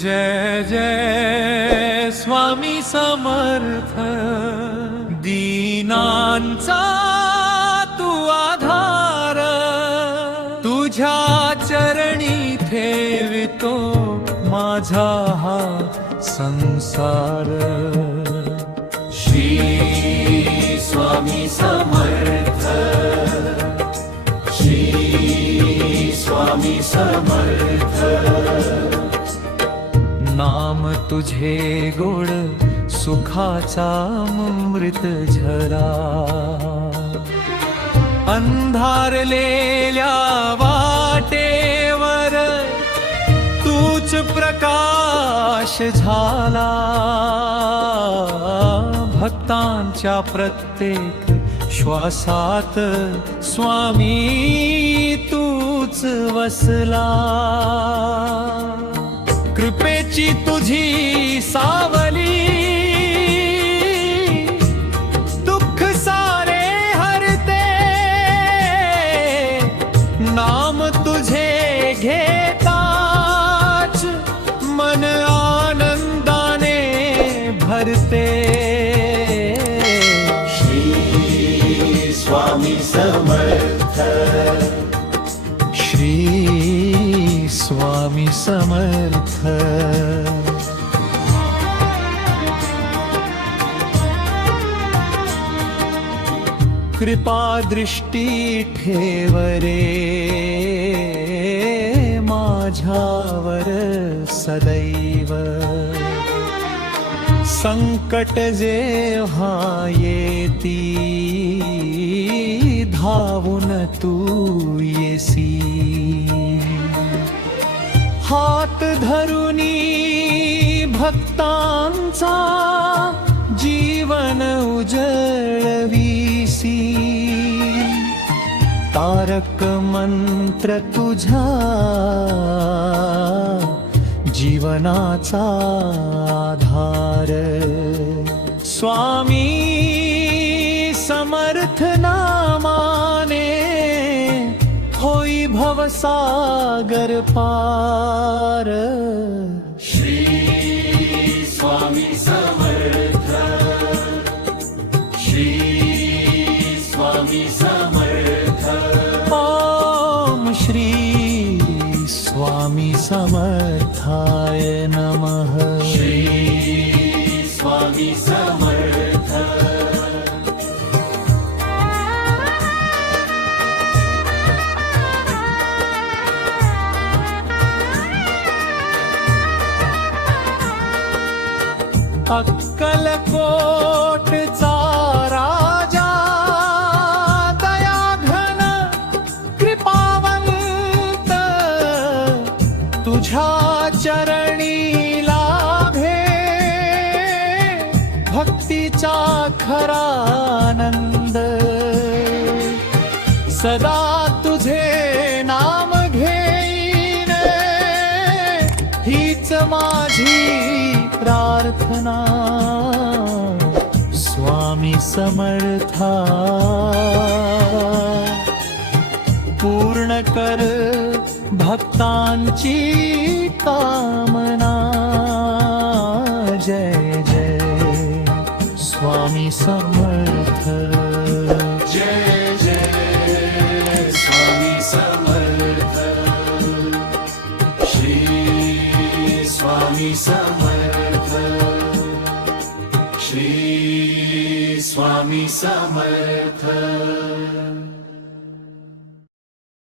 जय जय स्वामी समर्थ, दीनांचा तू आधार, तुझ्या चरणी ठेवितो माझा हा संसार। श्री स्वामी समर्थ, श्री स्वामी समर्थ। नाम तुझे गोड सुखाचा अमृत झरा, अंधारलेल्या वाटेवर तूच प्रकाश झाला। भक्तांच्या प्रत्येक श्वासात स्वामी तूच वसला। कृपेची तुझी सावली, दुःख सारे हरते। नाम तुझे घेताच मन आनंदाने भरते। श्री स्वामी समर्थ, श्री स्वामी समर्थ। कृपा दृष्टी ठेव रे माझ्यावर सदैव। संकट जेव्हा येती धावून तू येसी। हात धरुनी भक्तांचा जीवन उजळवीसी। तारक मंत्र तुझा जीवनाचा आधार। स्वामी समर्थ नामाने होई भवसागर पार। श्री स्वामी समर्थ, श्री स्वामी समर्थ। ओम श्री स्वामी समर्थाय नमः। श्री स्वामी समर्थ। अक्कलकोटचा राजा दयाघन कृपावंत, तुझ्या चरणी लाभे भक्तीचा खरा आनंद। सदा तुझे नाम घेईन हीच माझी प्रार्थना। स्वामी समर्था पूर्ण कर भक्तांची कामना। जय जय स्वामी समर्थ, जय जय स्वामी समर्थ। श्री स्वामी समर्थ, श्री स्वामी समर्थ।